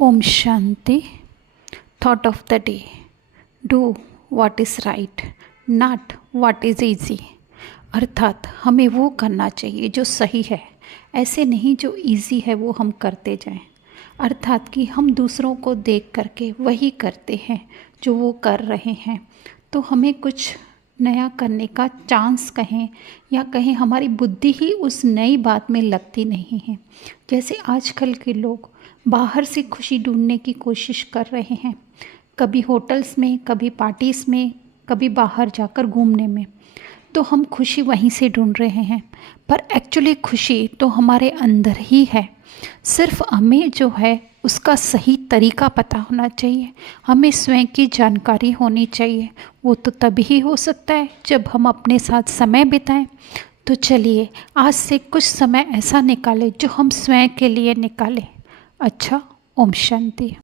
ओम शांति। Thought of the day. Do what is right, not what is easy. अर्थात हमें वो करना चाहिए जो सही है, ऐसे नहीं जो इजी है वो हम करते जाएं। अर्थात कि हम दूसरों को देख करके वही करते हैं जो वो कर रहे हैं, तो हमें कुछ नया करने का चांस कहें या कहें हमारी बुद्धि ही उस नई बात में लगती नहीं है। जैसे आजकल के लोग बाहर से खुशी ढूंढने की कोशिश कर रहे हैं, कभी होटल्स में, कभी पार्टीज़ में, कभी बाहर जाकर घूमने में, तो हम खुशी वहीं से ढूंढ रहे हैं। पर एक्चुअली खुशी तो हमारे अंदर ही है। सिर्फ हमें जो है उसका सही तरीका पता होना चाहिए, हमें स्वयं की जानकारी होनी चाहिए। वो तो तभी हो सकता है जब हम अपने साथ समय बिताएं। तो चलिए आज से कुछ समय ऐसा निकालें जो हम स्वयं के लिए निकालें। अच्छा, ओम शांति।